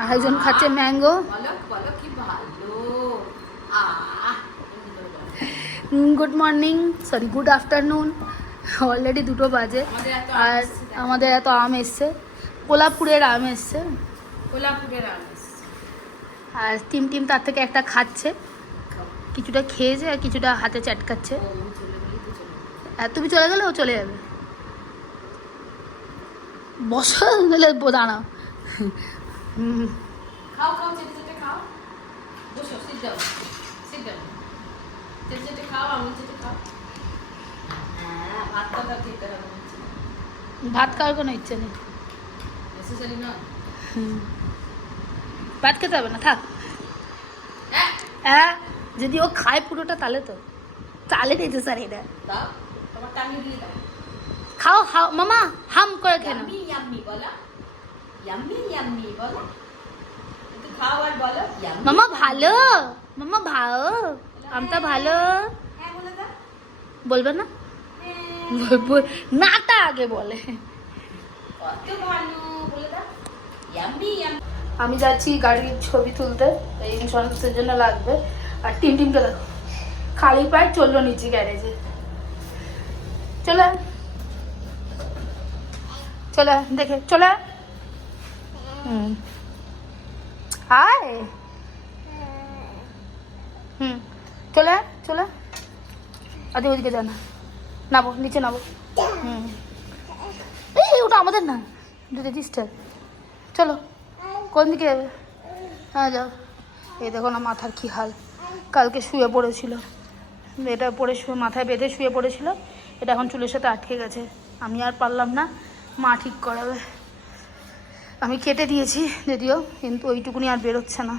আর একজন খাচ্ছে mango. Good morning, sorry good afternoon, already 2টো বাজে। আর আমাদের এত আম এসছে, কোলাপুরের আম এসছে। আর টিম তার থেকে একটা খাচ্ছে, কিছুটা খেয়েছে আর কিছুটা হাতে চাটকাচ্ছে। আর তুমি চলে গেলে ও চলে যাবে। বসো গেলে দাঁড়াও। খাও খাও, চেটে চেটে খাও, বসো, সিট ডাউন, সিট ডাউন, চেটে চেটে খাও, আঙুল চেটে খাও। হ্যাঁ, ভাতটা তো খেতে হবে। ভাত খাওয়ার কোনো ইচ্ছে নেই, নেসেসারি না। ভাত খেতে হবে না, থাক। হ্যাঁ, যদি ও খায় পুরোটা তাহলে তো তাহলে দিতে স্যার এটা দাও, তোমার টাঙ্গি দিয়ে দাও। খাও খাও মামা, হাম করে খেয়ে নাও। ইয়াম্মি ইয়াম্মি বলো, ইয়াম্মি ইয়াম্মি বলো, একটু খাও আর বলো ইয়াম্মি। মামা ভালো, মামা ভালো, আমটা ভালো। হ্যাঁ বলে দাও। বলবে না? নাটা আগে বলে। কত ভালো বলে দাও, ইয়াম্মি ইয়াম্মি। আমি যাচ্ছি গাড়ির ছবি তুলতে, এই ইন্স্যুরেন্সের জন্য লাগবে। আর টিমকে দেখো খালি পায়ে চললো নিচে গ্যারেজে। চলে চলে দেখে চলে। আয় চলে চলে। আদি ওদিকে যা না, নাবো নিচে নাবো। এই ওটা আমাদের না, রেজিস্টার। চলো কোন দিকে যাবে? হ্যাঁ যাও। এই দেখো না মাথার কি হাল, কালকে শুয়ে পড়েছিল, এটা পরে শুয়ে মাথায় বেঁধে শুয়ে পড়েছিল, এটা এখন চুলের সাথে আটকে গেছে। আমি আর পারলাম না, মা ঠিক করাবে। আমি কেটে দিয়েছি যদিও, কিন্তু ওইটুকুনি আর বেরোচ্ছে না।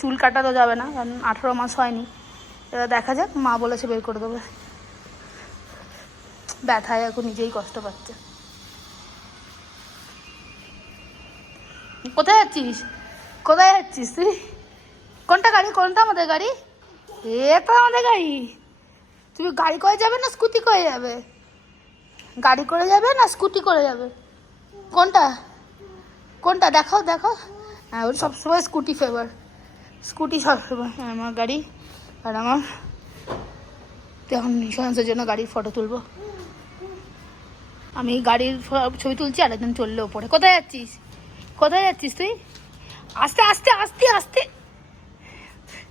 চুল কাটা তো যাবে না, কারণ 18 মাস হয়নি। এবার দেখা যাক, মা বলেছে বের করে দেবে। ব্যথায় এখন নিজেই কষ্ট পাচ্ছে। কোথায় যাচ্ছিস? কোথায় যাচ্ছিস তুই? কোনটা গাড়ি? কোনটা আমাদের গাড়ি? এ তো আমাদের গাড়ি। তুমি গাড়ি করে যাবে না স্কুটি করে যাবে? গাড়ি করে যাবে না স্কুটি করে যাবে? কোনটা কোনটা দেখাও দেখাও। হ্যাঁ, ওর সবসময় স্কুটি ফেভার, স্কুটি সবসময়। আমার গাড়ি আর আমার এখন ইন্স্যুরেন্সের জন্য গাড়ির ফটো তুলবো। আমি গাড়ির ছবি তুলছি, আর একজন চললে ওপরে। কোথায় যাচ্ছিস? কোথায় যাচ্ছিস তুই? আস্তে আস্তে আস্তে আস্তে,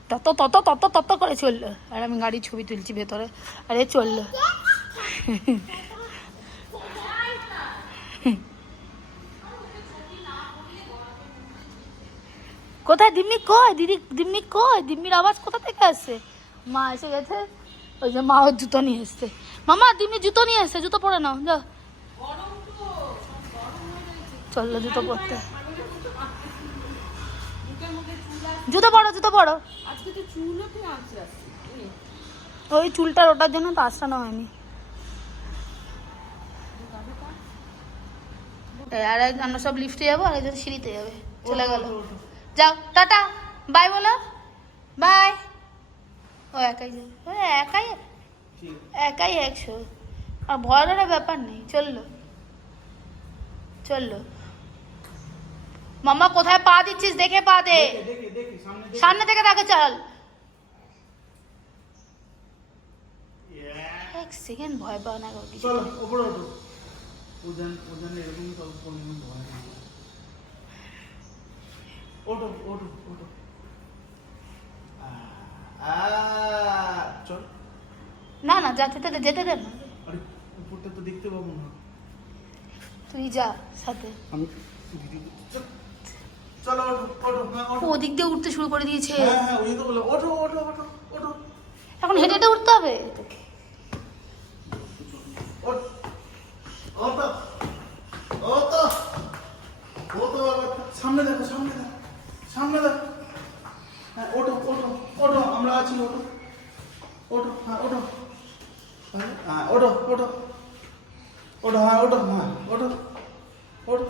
তত তত তত তত করে চললো। আর আমি গাড়ির ছবি তুলছি ভেতরে, আরে চললো। কোথায় দিম্মি? কই দিদি? দিম্মি কই? দিম্মির আওয়াজ কোথা থেকে আসছে? মা এসে গেছে, ওই যে মা ওর জুতো নিয়ে এসছে। মামা দিম্মি জুতো নিয়ে এসছে, জুতো পরে নাও যাও। চললো জুতো পরতে। জুতো পরো, জুতো পরো। ওই চুলটার ওটার জন্য তো আসানো হয়নি। আর আমরা সব লিফটে যাবো, আর একজন সিঁড়িতে যাবে। চলে গেল, যাও টাটা বাই বলো, বাই। ও একাই যাবে, ও একাই একাই 100, আর ভয়ের ব্যাপার নেই। চললো চললো। মামা কোথায় পা দিচ্ছিস? দেখে পা দে, সামনে থেকে তাকে চাল। এক সেকেন্ড ভয় পাও না কিছু। না না যেতে দে, যেতে দে না। উপরটা তো দেখতে পাবো না। তুই যা সাথে। চলো ওঠো। ওদিক দিয়ে উঠতে শুরু করে দিয়েছে। হ্যাঁ ওই তো বলে ওঠো ওঠো ওঠো ওঠো। এখন হেঁটে হেঁটে উঠতে হবে তোকে। ওঠো ওঠো ওঠো, সামনে দেখো, সামনে দেখো, সামনে দেখো। হ্যাঁ ওঠো ওঠো ওঠো, আমরা আছি, ওঠো ওঠো। হ্যাঁ ওঠো, হ্যাঁ ওঠো ওঠো ওঠো, হ্যাঁ ওঠো, হ্যাঁ ওঠো ওঠো।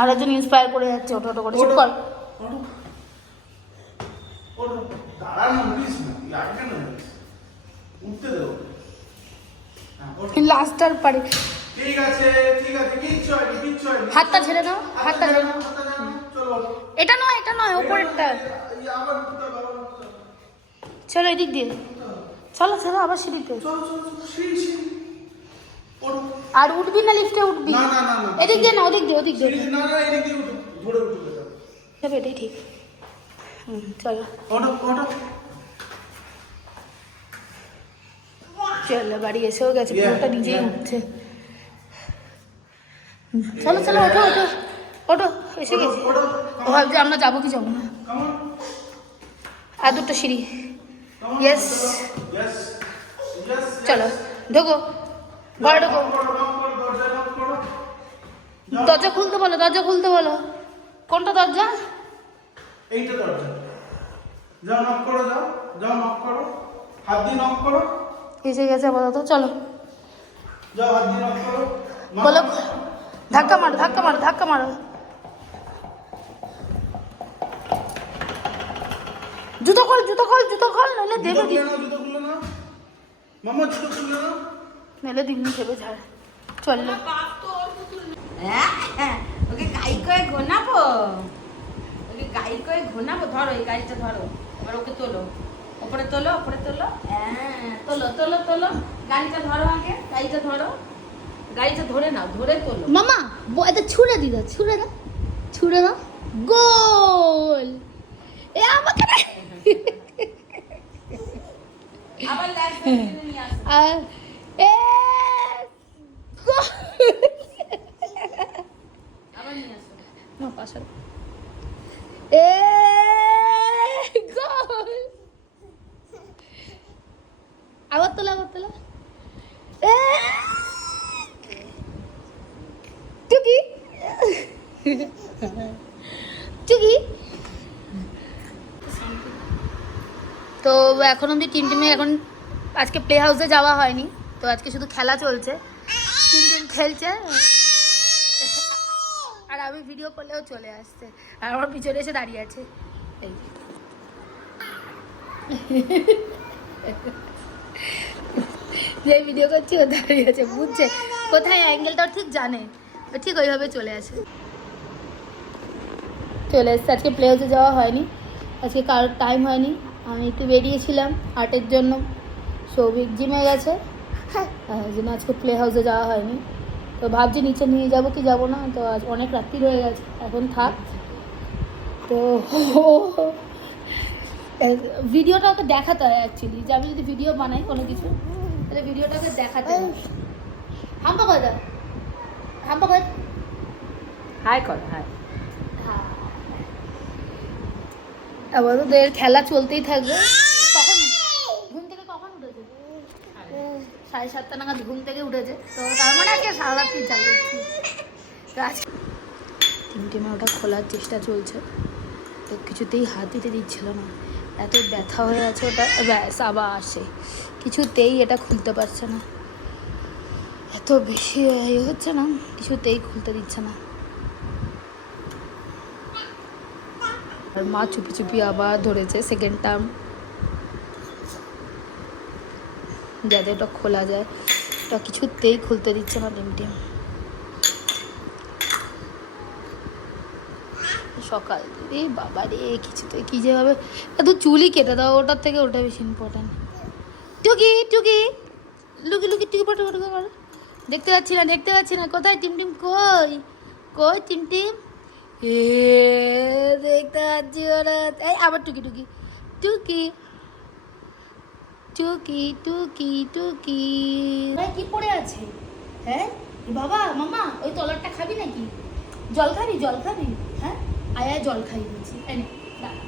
আর একজন ইন্সপায়ার করে যাচ্ছে, ওঠো ওঠো করে। চুপ কর। ওঠো ওঠো, দাঁড়ানো প্লিজ না, লাগে কেন উঠতে দেবো। লাস্টার পারে। ঠিক আছে ঠিক আছে, কিচ্ছু হয়নি কিচ্ছু হয়নি। হাতটা ছেড়ে নাও, হাতটা ছেড়ে নাও। চলো এটা নয় ওপরেরটা। এই আবার উঠতে হবে, আবার উঠতে হবে। চলো এদিক দিয়ে, চলো আবার সিঁড়িতে। চলো সিঁড়ি ওঠো। আর উঠবি না লিফটে উঠবি? না। এদিক দিয়ে না, ওদিক দিয়ে সিঁড়ি না এদিক দিয়ে উঠো, ধরে উঠে যাও। যাবে, এটাই ঠিক। চলো ওঠো। চলো, বাড়ি এসেও গেছে, Yeah, পুরোটা নিজেই yeah. উঠছে। চলো ওঠো, এসে গেছি। ওঠো, ও ভাবছে আমরা যাবো কি যাবো না। come on, আর দুটো সিঁড়ি। come on. Yes. Yes. চলো ঢোকো, ঘরে ঢোকো। knock করো, দরজা knock করো। দরজা খুলতে বলো। কোনটা দরজা? এইটা দরজা। যাও knock করো, যাও knock করো। হাত দিয়ে knock করো। এসে গেছে আপাতত, চলো। যাও হাত দিয়ে knock করো। বলো, ধাক্কা মারো। জুতো খোল, নইলে দেবে জুতো খুলে নাও। মামা জুতো খুলে নাও। নইলে দিমনি খেবে ঝাড়। চললো। হ্যাঁ, ওকে গাই করে ঘোনাবো। ধরো, এই গাড়িটা ধরো। এবার ওকে তোলো, ওপরে তোলো। হ্যাঁ, তোলো। গাড়িটা ধরো আগে, গাড়িটা ধরে নাও, ধরে তোলো। মামা এটা ছুঁড়ে দাও। গোল। এ আমাকে আবার লাগবে নিয়ে আসো। আর এ গোল। আবার নিয়ে আসো। না পাশে এ গোল। আবার তোলা এ চুকি তো এখন অব্দি টিমে এখন আজকে প্লে হাউসে যাওয়া হয়নি, তো আজকে শুধু খেলা চলছে। টিম খেলছে আর আমি ভিডিও করলেও চলে আসছে, আর আমার পিছনে এসে দাঁড়িয়ে আছে। এই যে ভিডিও করছি ও দাঁড়িয়ে আছে, বুঝছে কোথায় অ্যাঙ্গেলটাও ঠিক জানে, ও ঠিক ওইভাবে চলে এসছে। আজকে প্লে হাউসে যাওয়া হয়নি, আজকে কারোর টাইম হয়নি। আমি একটু বেরিয়েছিলাম আর্টের জন্য, সৌভিক জিমে গেছে, ওই জন্য আজকে প্লে হাউসে যাওয়া হয়নি। তো ভাবছি নিচে নিয়ে যাবো কি যাবো না, তো আজ অনেক রাত্রি হয়ে গেছে, এখন থাক। তো ভিডিওটা ওকে দেখাতে হয় অ্যাকচুয়ালি, যে আমি যদি ভিডিও বানাই কোনো কিছু তাহলে ভিডিওটাকে দেখাতে হয়। হাম্পা কর হাই কর, হাই। আপাতত এর খেলা চলতেই থাকবে। কখন ঘুম থেকে উঠেছে? 7:30 নাগাদ ঘুম থেকে উঠেছে, তো তার মানে আজকে সারা রাত্রি চালিয়েছি। তো আজকে টিমে ওটা খোলার চেষ্টা চলছে, তো কিছুতেই হাত দিতে দিচ্ছিল না, এত ব্যথা হয়ে আছে ওটা। ব্যাস আবার আসে, কিছুতেই এটা খুলতে পারছে না, এত বেশি ইয়ে হচ্ছে না, কিছুতেই খুলতে দিচ্ছে না। আর মা চুপি আবার ধরেছে সেকেন্ড টার্ম, যাতে ওটা খোলা যায়, ওটা কিছুতেই খুলতে দিচ্ছে না টিম। সকাল রে বাবা রে, কিছুতে কি যে হবে, এত চুলই কেটে দাও, ওটার থেকে ওটা বেশি ইম্পর্টেন্ট। টুকি লুকি টুকি ফটো করো। দেখতে পাচ্ছি না কোথায় টিম কই টিম এ দেখতে পাচ্ছি ওরা। এই আবার টুকি ভাই কি পড়ে আছে? হ্যাঁ বাবা মামা, ওই তলারটা খাবি নাকি? জল খাবি? হ্যাঁ আয় জল খাই বলছি। এই নে, দাঁড়া।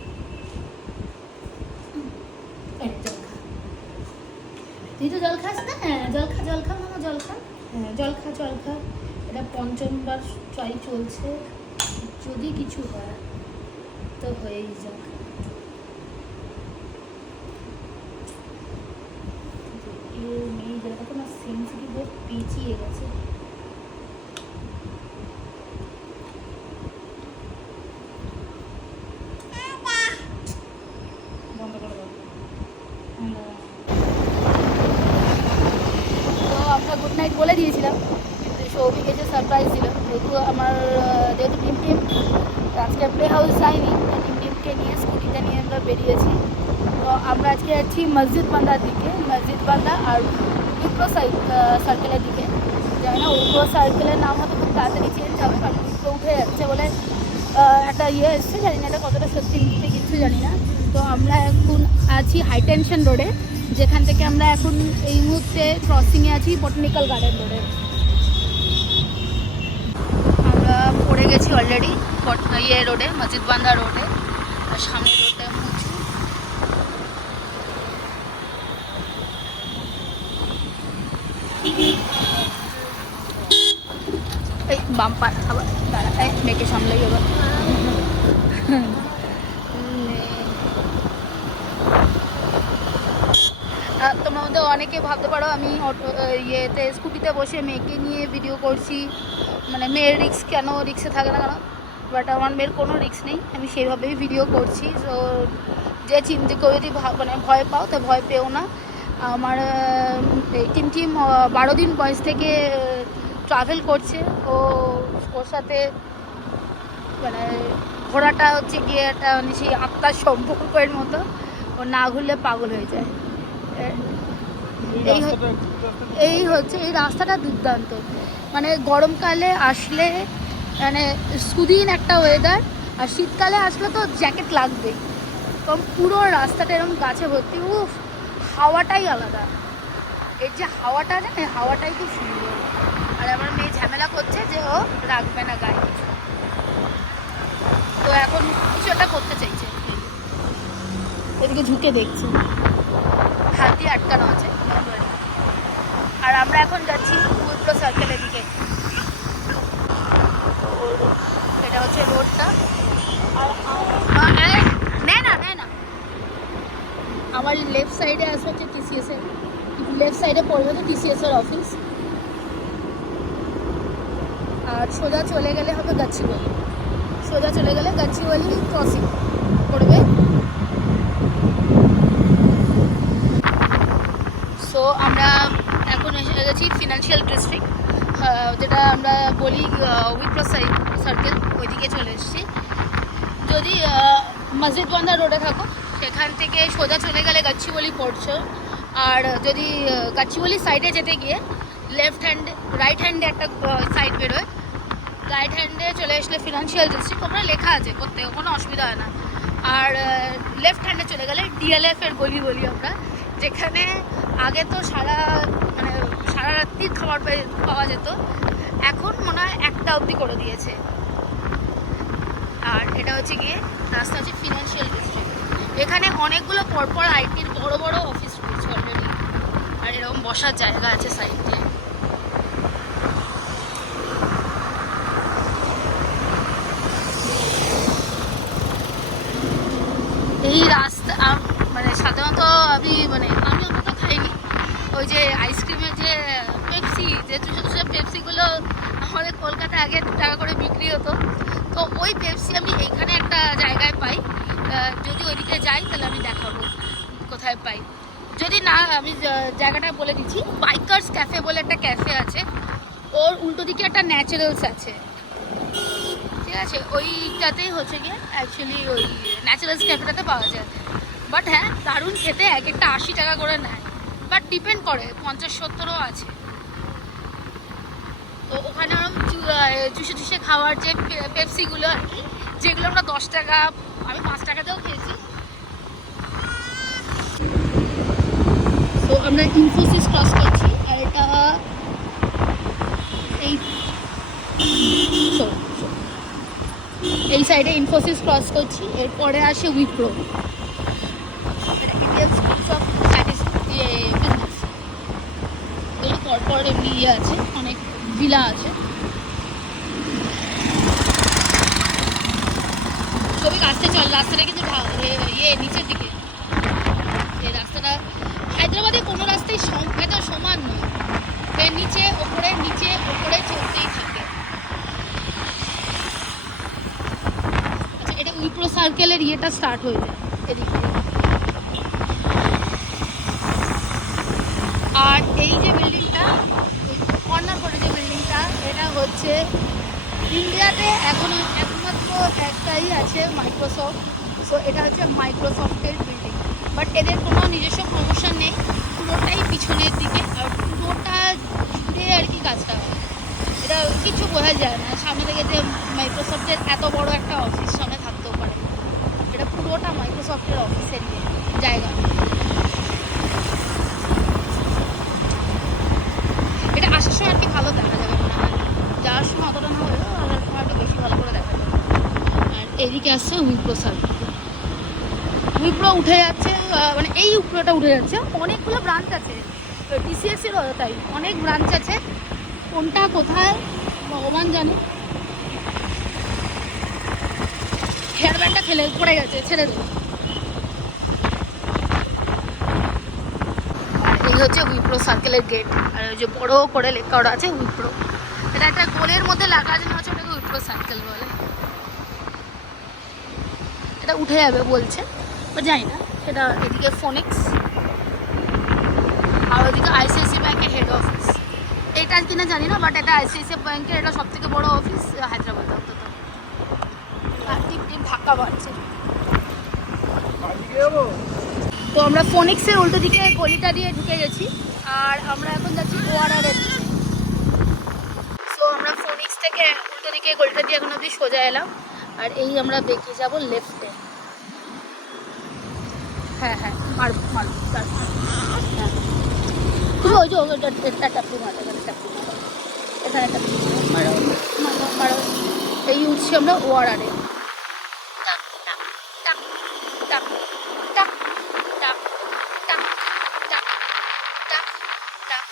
এই জল খা, তুই তো জল খাস না? হ্যাঁ জল খা মামা, জল খা। হ্যাঁ জল খা। এটা 5বার ট্রাই চলছে, যদি কিছু হয় তো হয়েই যাক। এই জায়গাটা না সেন্সিটিভ হয়ে পেঁচিয়ে গেছে। বন্ধ করে দাও। তো আমরা গুড নাইট বলে দিয়েছিলাম, কিন্তু সৌভিক এসে সারপ্রাইজ দিল, যেহেতু আমার যেহেতু টিম আজকে প্লে হাউস যায়নি, টিমকে নিয়ে স্কুটিতে নিয়ে আমরা বেরিয়েছি। তো আমরা আজকে যাচ্ছি মসজিদ বান্ধার দিকে, মসজিদ বান্ধা আর উইপ্রো সার্কেলের দিকে। জানি না উইপ্রো সার্কেলের নাম হয়তো খুব তাড়াতাড়ি চেঞ্জ হবে, কারণ উইপ্রো উঠে যাচ্ছে বলে একটা এসছে, জানি না এটা কতটা সত্যি মিথ্যে কিছু জানি না। তো আমরা এখন আছি হাই টেনশন রোডে, যেখান থেকে আমরা এখন এই মুহূর্তে ক্রসিংয়ে আছি বোটানিক্যাল গার্ডেন রোডে। আমরা পড়ে গেছি অলরেডি রোডে, মসজিদ বান্ধা রোডে, আর সামনের রোডটা মুচু। এই বাম্পার আবার দাঁড়া, মেয়েকে সামলাই আবার। তোমার মধ্যে অনেকে ভাবতে পারো আমি স্কুটিতে বসে মেয়েকে নিয়ে ভিডিও করছি, মানে মেয়ের রিস্ক কেন, রিক্সে থাকে না কেন, বাট আমার মেয়ের কোনো রিস্ক নেই, আমি সেইভাবেই ভিডিও করছি। তো যে কেউ যদি মানে ভয় পাও তো ভয় পেও না। আমার এই টিম 12 দিন বয়স থেকে ট্রাভেল করছে, ওর সাথে মানে ঘোড়াটা হচ্ছে গিয়ে একটা সেই আত্মার সম্পর্কের মতো, ও না ঘুরলে পাগল হয়ে যায়। এই হচ্ছে এই রাস্তাটা দুর্দান্ত, মানে গরমকালে আসলে মানে সুদিন একটা ওয়েদার, আর শীতকালে আসলে তো জ্যাকেট লাগবেই, কারণ পুরো রাস্তাটা এরকম গাছে ভর্তি। উফ, হাওয়াটাই আলাদা, এর যে হাওয়াটা আছে না, হাওয়াটাই খুব সুন্দর। আর আমার মেয়ে ঝামেলা করছে যে ও রাখবে না গায়ে কিছু, তো এখন কিছু একটা করতে চাইছে, এদিকে ঝুঁকে দেখছি, হাত দিয়ে আটকানো আছে। আর আমরা এখন যাচ্ছি উইপ্রো সার্কেলের দিকে, এটা হচ্ছে রোডটা। আর না আমার লেফট সাইডে আসবে হচ্ছে TCS এর, লেফট সাইডে পড়বে তো TCS এর অফিস, আর সোজা চলে গেলে হবে গাছিওয়ালি, সোজা চলে গেলে গাছিওয়ালি ক্রসিং পড়বে। সো আমরা এখন এসে গেছি ফিনান্সিয়াল ডিস্ট্রিক্ট, যেটা আমরা বলি উইপ্রো সার্কেল, ওইদিকে চলে এসেছি। যদি মসজিদ বান্ধা রোডে থাকো সেখান থেকে সোজা চলে গেলে গাছিওয়ালি পড়ছো, আর যদি গাছিওয়ালি সাইডে যেতে গিয়ে রাইট হ্যান্ডে একটা সাইড বেরোয়, রাইট হ্যান্ডে চলে আসলে ফিনান্সিয়াল ডিস্ট্রিক্ট, ওখানে লেখা আছে করতে, কোনো অসুবিধা হয় না। আর লেফট হ্যান্ডে চলে গেলে DLF এর গলি বলি আমরা, যেখানে আগে তো সারা রাত্রির খাবার পাওয়া যেত, এখন মনে হয় 1টা অবধি করে দিয়েছে। আর এটা হচ্ছে গিয়ে রাস্তা হচ্ছে ফিনান্সিয়াল ডিস্ট্রিক্ট, এখানে অনেকগুলো পরপর আইটির বড় বড় অফিস রয়েছে অলরেডি, আর এরকম বসার জায়গা আছে সাইড দিয়ে। এই রাস্তা মানে সাধারণত আমি অন্তত খাইনি, ওই যে আইসক্রিমের যে পেপসি, যে 200 পেপসিগুলো আমাদের কলকাতায় আগে 2 টাকা করে বিক্রি হতো, তো ওই পেপসি আমি এইখানে একটা জায়গায় পাই। যদি ওইদিকে যাই তাহলে আমি দেখাবো কোথায় পাই, যদি না আমি জায়গাটা বলে দিচ্ছি। বাইকার্স ক্যাফে বলে একটা ক্যাফে আছে, ওর উল্টো দিকে একটা ন্যাচারালস আছে, ঠিক আছে, ওইটাতেই হচ্ছে গিয়ে অ্যাকচুয়ালি ওই ন্যাচারালস ক্যাফেটাতে পাওয়া যায়। বাট হ্যাঁ, দারুণ খেতে, এক একটা 80 টাকা করে নেয়, বাট ডিপেন্ড করে 50-70ও আছে। তো ওখানে ওরকম চুষে খাওয়ার যে পেপসিগুলো আর কি, যেগুলো আমরা 10 টাকা, আমি 5 টাকাতেও খেয়েছি। তো আমরা ইনফোসিস ক্রস করছি, আর এটা এই সাইডে ইনফোসিস ক্রস করছি, এরপরে আসে উইপ্রো, এটা ইন্ডিয়ান স্কুলস অফ বিজনেস। এই পরপর এমনি আছে, অনেক ভিলা আছে। ছবি আসতে চল, রাস্তাটা কিন্তু নিচের দিকে, এই রাস্তাটা হায়দ্রাবাদে কোনো রাস্তাই সমান নয়, নিচে ওপরে চলতেই থাকে। আচ্ছা, এটা উইপ্রো সার্কেলের ইয়েটা স্টার্ট হয়ে যায় এদিকে। আর এই যে বিল্ডিংটা, কর্নার করে যে বিল্ডিংটা, এটা হচ্ছে ইন্ডিয়াতে এখনো একমাত্র একটাই আছে মাইক্রোসফট। সো এটা হচ্ছে মাইক্রোসফটের বিল্ডিং, বাট এদের কোনো নিজস্ব প্রমোশন নেই, পুরোটাই পিছনের দিকে আর পুরোটা জুড়ে আর কি কাজটা হয়। এটা কিছু বোঝা যায় না সামনে থেকে যে মাইক্রোসফটের এত বড় একটা অফিস সামনে থাকতেও পারে। এটা পুরোটা মাইক্রোসফটের অফিসের জায়গা। এটা আসার সময় আর কি ভালো দেখা যাবে মনে হয়, যাওয়ার সময় অতটা না হলেও আসার সময় একটু বেশি ভালো করে দেখা যাবে। আর এইদিকে আসছে উইপ্রো সার্কেল। উইপ্রো উঠে যাচ্ছে, মানে এই উইপ্রোটা উঠে যাচ্ছে। অনেকগুলো ব্রাঞ্চ আছে, টিসিএসেরও তাই অনেক ব্রাঞ্চ আছে, কোনটা কোথায় ভগবান জানে। হেয়ার ব্যান্ডটা ফেলে পড়ে গেছে, ছেড়ে দেবো। এই হচ্ছে উইপ্রো সার্কেলের গেট, আর ওই যে বড় করে লেখা ওটা আছে উইপ্রো। এটা একটা গোলের মধ্যে লাগা আছে, হচ্ছে ওটাকে উইপ্রো সার্কেল বলে। এটা উঠে যাবে বলছে, জানি না। এটা এদিকে ফোনিক্স, আর ওইদিকে আইসিআইসি ব্যাংকের হেড অফিস। এটা কিনা জানি না, বাট এটা আইসিআইসি ব্যাংকের এটা সব থেকে বড় অফিস হায়দ্রাবাদে অন্তত। আর টিপ টিপ ধাক্কা মারছে। তো আমরা ফোনিক্সের উল্টো দিকে গলিটা দিয়ে ঢুকে গেছি, আর আমরা এখন যাচ্ছি ওয়ারারের দিকে। সো আমরা ফোনিক্স থেকে উল্টো দিকে গলিটা দিয়ে এখন অবধি সোজা এলাম, আর এই আমরা বেঁকে যাব লেফটে। হ্যাঁ হ্যাঁ, মারবো মারবো, হ্যাঁ তুমি ওই যে একটা টাপ্পি মারো, এখানে টাপ্পি মারো, এখানে টাপ্পি মারো, মারো মারো। এই উঠছি আমরা ওয়ারারে। টাক টাক টাক টাক টাক টাক টাক টাক টাক টাক।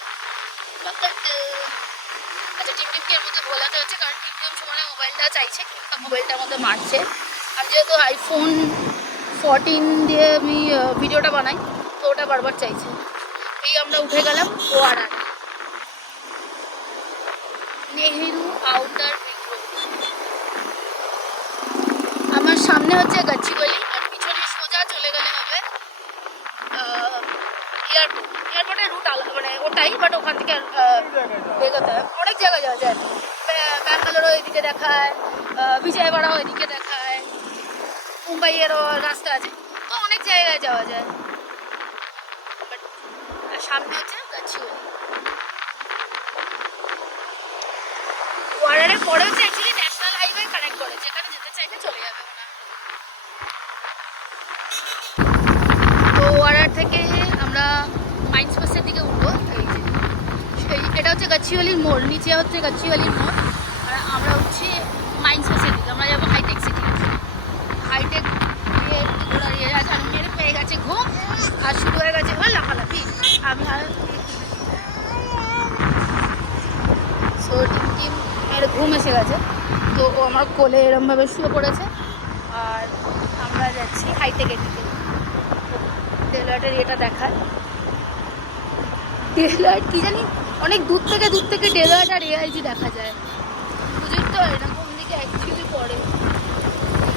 আচ্ছা, টিমটিমকে এর মধ্যে ভোলাতে হচ্ছে, কারণ টিমটিম সময় মোবাইলটা চাইছে, মোবাইলটার মধ্যে মারছে। আর যেহেতু আইফোন 14 দিয়ে আমি ভিডিওটা বানাই, তো ওটা বারবার চাইছে। এই আমরা উঠে গেলাম ওয়ারার, নেহেরু আউটার রিং রোড। আমার সামনে হচ্ছে গাছিবালি, আর পিছনে সোজা চলে গেলে হবে এয়ারপোর্ট। এয়ারপোর্টের রুট আলাদা, মানে ওটাই, বাট ওখান থেকে বেরোতে হয়। অনেক জায়গায় যাওয়া যায়, ব্যাঙ্গালোরও এদিকে দেখায়, বিজয়বাড়াও এদিকে দেখায়, মুম্বাইয়েরও রাস্তা আছে, তো অনেক জায়গায় যাওয়া যায়। বাট সামনে হচ্ছে গাছিবালি। ওয়ারারের পরে হচ্ছে অ্যাকচুয়ালি ন্যাশনাল হাইওয়ে কানেক্ট করে, যেখানে যেতে চাইলে চলে যাবে ওরা। তো ওয়ারার থেকে আমরা মাইন্সপাসের দিকে উঠবো। এই যে এটা হচ্ছে গাছিবালির মোড়, নিচে হচ্ছে গাছিবালির মোড়, আর আমরা হচ্ছে মাইন্সপাসের দিকে। আমরা যাবো হাইটেক সিটি। হাইটেক দিয়ে দাঁড়িয়ে আছে, আর মেরে পেয়ে গেছে ঘুম, আর শুরু হয়ে গেছে লাফালাফি। আমি আর সো টিম এর ঘুম এসে গেছে, তো ও আমার কোলে এরমভাবে শুয়ে পড়েছে, আর আমরা যাচ্ছি হাইটেকের দিকে। ডেলয়েটের এটা দেখায়, ডেলয়েট কি জানি, অনেক দূর থেকে ডেলয়েট আর এআইজি দেখা যায়। বুঝলি তো এটা কোন দিকে অ্যাকচুয়ালি পড়ে।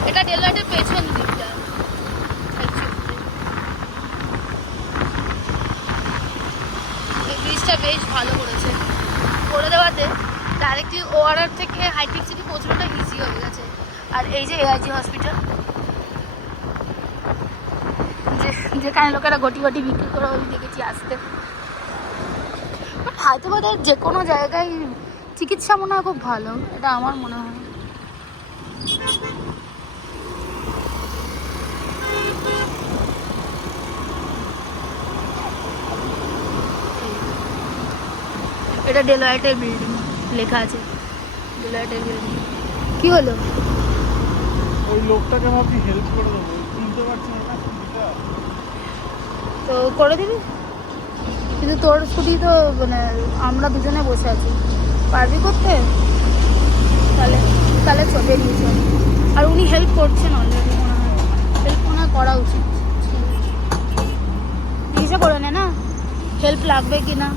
এটা ডেলয়েটের পেছন দিকটা অ্যাকচুয়ালি। এই ব্রিজটা বেশ ভালো করেছে, করে দেওয়াতে ডাইরেক্টলি ওয়ারার থেকে হাইটেক সিটি পৌঁছানোটা ইজি হয়ে গেছে। আর এই যে এআইজি হসপিটাল, যেখানে লোকেরা গটি গটি বিক্রি করে, ওই দেখেছি আসতে। হায়দ্রাবাদের যে কোনো জায়গায় চিকিৎসা মনে হয় খুব ভালো, এটা আমার মনে হয়। এটা ডেলয়েটের বিল্ডিং লেখা আছে, ডেলয়েটের বিল্ডিং। কি হলো? ওই লোকটাকে ভাবছি হেল্প করে দেবো, শুনতে পাচ্ছি না স্কুটিটা। তো করে দিবি, কিন্তু তোর স্কুটি তো মানে আমরা দুজনে বসে আছি, পারবি করতে? তাহলে তাহলে বেরিয়েছে। আর উনি হেল্প করছেন অলরেডি, মনে হয় হেল্প মনে হয় করা উচিত। জিজ্ঞাসা করে নে না হেল্প লাগবে কি না।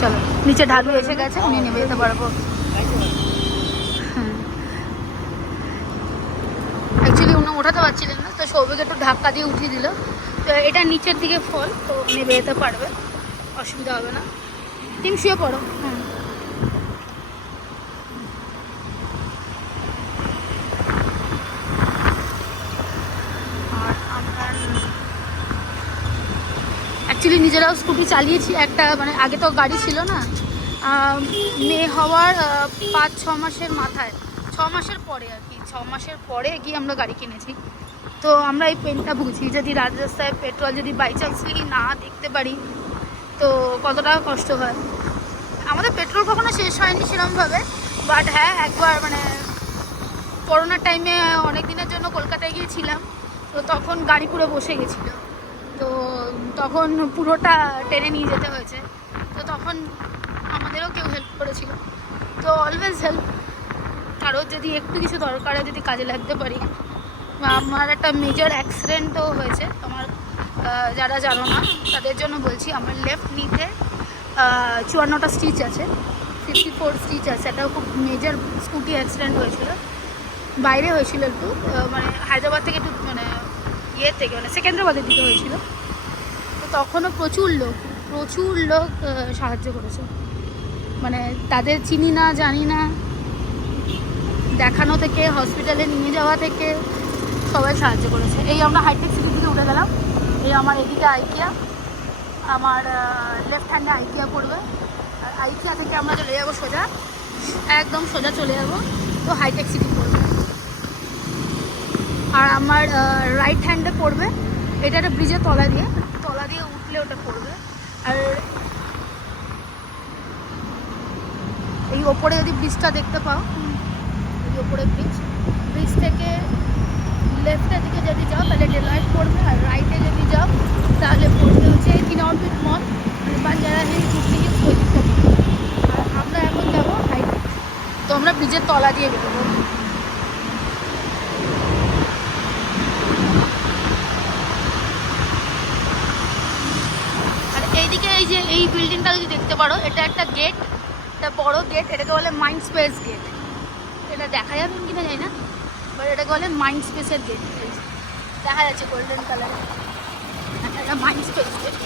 চলো, নিচে ঢালু এসে গেছে, উনি নেমে যেতে পারবো। হ্যাঁ, অ্যাকচুয়ালি উনি ওঠাতে পারছিলেন না, তো সৌভিক একটু ধাক্কা দিয়ে উঠিয়ে দিল, তো এটা নিচের দিকে ফল, তো নেবে যেতে পারবে, অসুবিধা হবে না। তুমি শুয়ে পড়ো। হুম, আর আমরা অ্যাকচুয়ালি নিজেরাও স্কুটি চালিয়েছি একটা, মানে আগে তো গাড়ি ছিল না, মেয়ে হওয়ার 5-6 মাসের মাথায়, 6 মাসের পরে আর কি, 6 মাসের পরে গিয়ে আমরা গাড়ি কিনেছি। তো আমরা এই পেনটা বুঝি, যদি রাস্তায় পেট্রোল যদি বাই চান্সলি না দেখতে পারি তো কতটা কষ্ট হয়। আমাদের পেট্রোল কখনো শেষ হয়নি সেরকমভাবে, বাট হ্যাঁ একবার মানে করোনার টাইমে অনেক দিনের জন্য কলকাতায় গিয়েছিলাম, তো তখন গাড়ি পুরো বসে গেছিলো, তো তখন পুরোটা টেনে নিয়ে যেতে হয়েছে। তো তখন আমাদেরও কেউ হেল্প করেছিল। তো অলওয়েজ হেল্প, কারোর যদি একটু কিছু দরকারে যদি কাজে লাগতে পারি। আমার একটা মেজর অ্যাক্সিডেন্টও হয়েছে, আমার যারা জানো না তাদের জন্য বলছি, আমার লেফট নিতে 54টা স্টিচ আছে, 54 স্টিচ আছে। একটা খুব মেজর স্কুটি অ্যাক্সিডেন্ট হয়েছিল, বাইরে হয়েছিল একটু, মানে হায়দ্রাবাদ থেকে একটু মানে ইয়ে থেকে মানে সেকেন্দ্রাবাদের দিকে হয়েছিল। তো তখনও প্রচুর লোক সাহায্য করেছে, মানে তাদের চিনি না জানি না, দেখানো থেকে হসপিটালে নিয়ে যাওয়া থেকে সবাই সাহায্য করেছে। এই আমরা হাইটেক সিটি থেকে উঠে গেলাম, এই আমার এদিকে আইকিয়া, আমার লেফট হ্যান্ডে আইকিয়া পড়বে, আর আইকিয়া থেকে আমরা চলে যাবো সোজা, একদম সোজা চলে যাবো, তো হাইটেক সিটি পড়বে। আর আমার রাইট হ্যান্ডে পড়বে, এটা একটা ব্রিজের তলা দিয়ে উঠলে ওটা পড়বে। আর এই ওপরে যদি ব্রিজটা দেখতে পাও, এই ওপরে ব্রিজ থেকে লেফটের দিকে যদি যাও তাহলে ডেলয়েট পড়বে, আর রাইটে যদি যাও তাহলে পড়বে হচ্ছে কিনআউটফিট মল, মানে বাজারা হিল ঘুরতে গিয়ে ওই দিকটা পড়বে। আর আমরা এখন যাবো হাইটেক, তো আমরা ব্রিজের তলা দিয়ে বেরোবো। আর এইদিকে এই যে এই বিল্ডিংটা যদি দেখতে পারো, এটা একটা গেট, এটা বড় গেট, এটাকে বলে মাইন্ড স্পেস গেট। এটা দেখা যাবে কিনা জানি না, বাট এটাকে বলে মাইন্ড স্পেসের গেট। দেখা যাচ্ছে গোল্ডেন কালার, এটা মাইন্ড স্পেস গেট।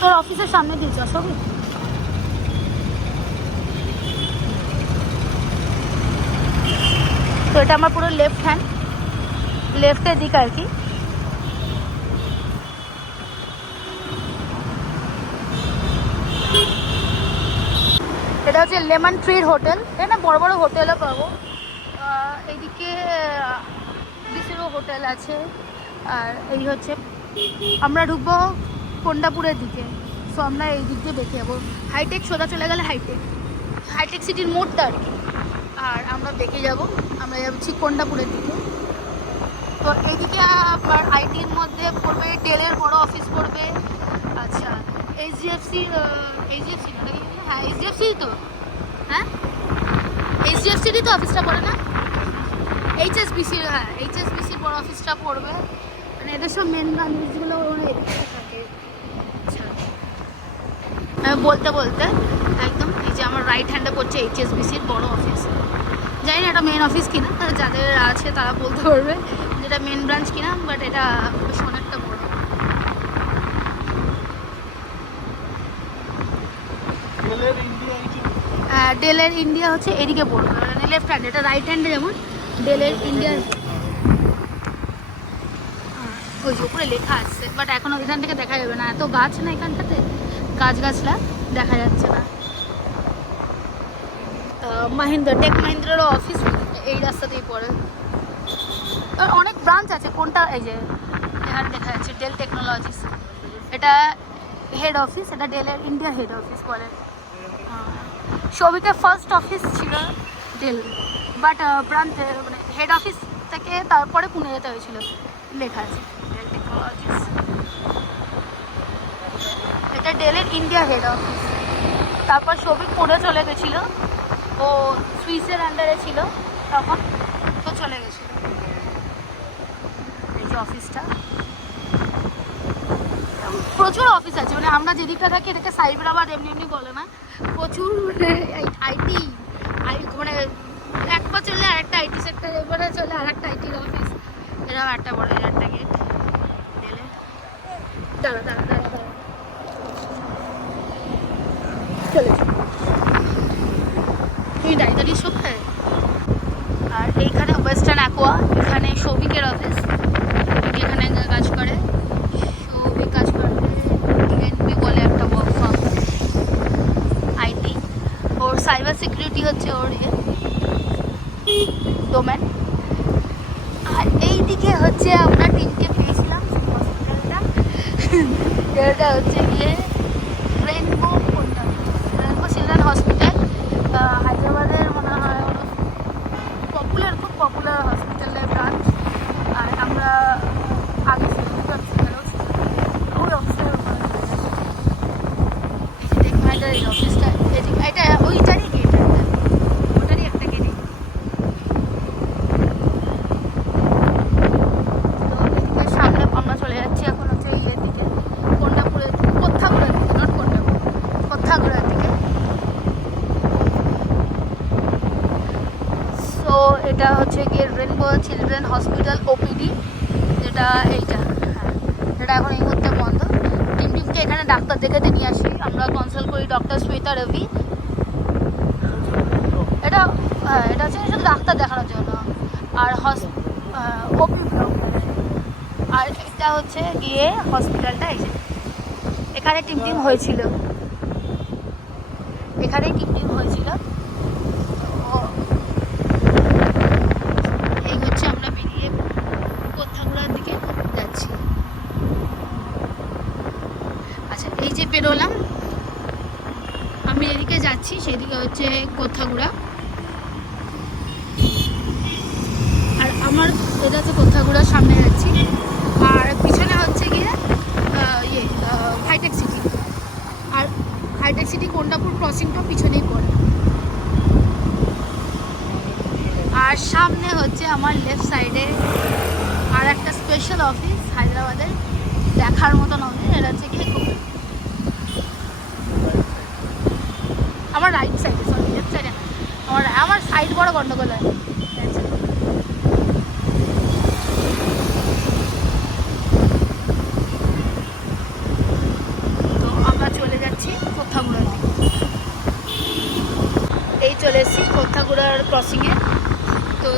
তোর অফিসের সামনে দিয়েছ সবই। তো এটা আমার পুরো লেফট হ্যান্ড, লেফটের দিক আর কি। এটা হচ্ছে লেমন ট্রির হোটেল, এখানে বড় বড় হোটেলও পাবো। এইদিকে বিসিরো হোটেল আছে। আর এই হচ্ছে আমরা ঢুকবো কোন্ডাপুরের দিকে, সো আমরা এই দিক দিয়ে বেঁকে যাবো। হাইটেক সোজা চলে গেলে হাইটেক সিটির মোড়টা আর কি। আর আমরা বেঁকে যাবো, আমরা যাচ্ছি কোন্ডাপুরের দিকে। তো এইদিকে আপনার আইটির মধ্যে পড়বে ডেলের বড় অফিস পড়বে। আচ্ছা, এইচডিএফসি না, হ্যাঁ এইচডিএফসি তো, হ্যাঁ এইচডিএফসিরই তো অফিসটা পড়ে না, এইচএসবিসির, হ্যাঁ এইচএসবিসির বড় অফিসটা পড়বে। মানে এদের সব মেন ব্রাঞ্চগুলো এদিকে থাকে। আচ্ছা, বলতে বলতে একদম এই যে আমার রাইট হ্যান্ডে পড়ছে এইচএসবিসির বড় অফিস। জানি না এটা মেন অফিস কিনা, যাদের আছে তারা বলতে পারবে যেটা মেন ব্রাঞ্চ কিনা, বাট এটা বেশ অনেকটা বড়। ডেলের ইন্ডিয়া হচ্ছে এদিকে পড়বে, মানে লেফট হ্যান্ড, এটা রাইট হ্যান্ডে যেমন ডেলের ইন্ডিয়া ওই যে উপরে লেখা আছে, বাট এখন ওইখান থেকে দেখা যাবে না, এত গাছ না এখানটাতে, গাছলা দেখা যাচ্ছে না। টেক মাহিন্দ্রারও অফিস এই রাস্তাতেই পড়ে। অনেক ব্রাঞ্চ আছে, কোনটা এই যে এখানে দেখা যাচ্ছে ডেল টেকনোলজিস, এটা হেড অফিস, এটা ডেলের ইন্ডিয়া হেড অফিস বলে। সবিকে ফার্স্ট অফিস ছিল ডেল, বাট ব্রাঞ্চ মানে হেড অফিস থেকে তারপরে পুনে যেতে হয়েছিল, লেখা আছে ডেল টেকনোলজিস। এটা ডেলের ইন্ডিয়া হেড অফিস। তারপর সবিক পুনে চলে গেছিলো, ও সুইসের আন্ডারে ছিল তখন, তো চলে গেছিল। এই যে অফিসটা, প্রচুর অফিস আছে, মানে আমরা যেদিকটা থাকি এটাকে সাইবরাবাদ এমনি বলে না, প্রচুর মানে আইটি মানে এক পা চললে আরেকটা আইটি সেক্টর, এরপরে চলে আরেকটা আইটির অফিস, এরকম একটা বড় একটা গেট দিলে। দাঁড়া দাঁড়া দাঁড়া দাঁড়া, চলে তুই দাঁড়িয়ে শোক। আর এইখানে ওয়েস্টার্ন অ্যাকোয়া, এখানে সৌভিকের অফিস, এখানে কাজ করে সৌভিক, কাজ করে ডিএনপি বলে একটা work form IT, or cyber security হচ্ছে ওর ডোমেন। আর এই দিকে হচ্ছে আমরা টিমকে পেয়েছিলাম হসপিটালটা, যেটা হচ্ছে গিয়ে রেনবো, কোনটা রেনবো চিলড্রেন হসপিটাল, হায়দ্রাবাদের মনে হয় পপুলার, খুব পপুলার হসপিটালের ব্রাঞ্চ। আর আমরা আগে ওই অফিসের এই অফিসটা, এটা ওইটারই গেট, ওটারই একটা গেট। তো এদিকে সামনে আমরা চলে যাচ্ছি এখন হচ্ছে ইয়ের দিকে, কোন্ডাপুরের দিকে, কোত্থাগুড়ার দিকে, নট কোন্ডাপুর, কোত্থাগুড়ার দিকে। তো এটা হচ্ছে গিয়ে রেনবো চিলড্রেন হসপিটাল ওপিডি, যেটা এইটা, হ্যাঁ এটা এখন এই মুহূর্তে বন্ধ। টিমকে এখানে ডাক্তার দেখাতে নিয়ে আসি, আমরা কনসাল্ট করি ডক্টর শ্বেতা রবি। এটা হ্যাঁ, এটা হচ্ছে শুধু ডাক্তার দেখানোর জন্য। আর ওপি ব্লক, আর এটা হচ্ছে গিয়ে হসপিটালটা, এই যে এখানে টিম হয়েছিল, এখানেই টিম হয়েছিল। তো এই হচ্ছে আমরা বেরিয়ে কোত্থাগুড়ার দিকে যাচ্ছি। আচ্ছা, এই যে বেরোলাম, আমি যেদিকে যাচ্ছি সেদিকে হচ্ছে কোত্থাগুড়া, আর আমার এটা হচ্ছে কোত্থাগুড়ার সামনে যাচ্ছি। আর পিছনে হচ্ছে গিয়ে হাইটেক সিটি, আর হাইটেক সিটি কোন্ডাপুর ক্রসিংটা পিছনেই পড়ে। আর সামনে হচ্ছে আমার লেফট সাইডে আর একটা স্পেশাল অফিস হায়দ্রাবাদের, দেখার মতন অফিস, এটা হচ্ছে গিয়ে আমার রাইট সাইডে, সরি লেফট সাইডে না, আমার সাইড বড় গন্ডগোল হয়। তো আমরা চলে যাচ্ছি কোত্থাগুড়ার দিকে, এই চলে এসেছি কোত্থাগুড়ার ক্রসিংয়ে। তো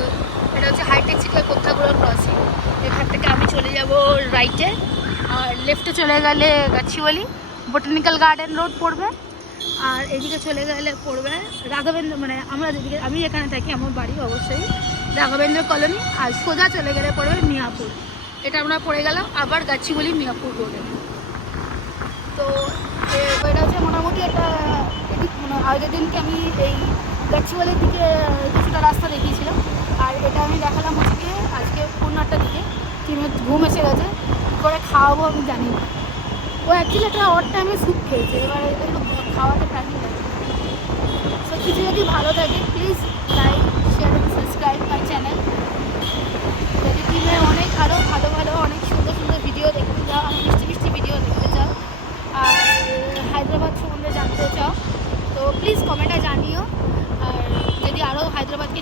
এটা হচ্ছে হাইটেক সিটি আর কোত্থাগুড়ার ক্রসিং। এখান থেকে আমি চলে যাব রাইটে, আর লেফটে চলে গেলে গাছিওয়ালি বোটানিক্যাল গার্ডেন রোড পড়বে, আর এদিকে চলে গেলে পড়বে রাঘবেন্দ্র, মানে আমি এখানে থাকি, আমার বাড়ি অবশ্যই রাঘবেন্দ্র কলোনি। আর সোজা চলে গেলে পড়বে মিয়াপুর, এটা আমরা পড়ে গেলাম আবার গাছিওয়ালি মিয়াপুর রোডে। তো এটা হচ্ছে মোটামুটি একটা আগের দিনকে আমি এই গাছিওয়ালির দিকে কিছুটা রাস্তা দেখিয়েছিলাম, আর এটা আমি দেখালাম হচ্ছে গিয়ে আজকে 4:30টার দিকে। কিনে ঘুম এসে গেছে, কী করে খাওয়াবো আমি জানি না। ও অ্যাকচুয়ালি একটা অড টাইমে স্যুপ খেয়েছে, এবার একটু খাওয়াতে প্রাণী লাগে। সো কিছু যদি ভালো থাকে প্লিজ লাইক শেয়ার এবং সাবস্ক্রাইব মাই চ্যানেল। যদি টিমের অনেক আরও ভালো ভালো অনেক সুন্দর সুন্দর ভিডিও দেখতে চাও, আমি মিষ্টি মিষ্টি ভিডিও দেখতে চাও, আর হায়দ্রাবাদ সম্বন্ধে জানতে চাও, তো প্লিজ কমেন্টে জানিও। আর যদি আরও হায়দ্রাবাদকে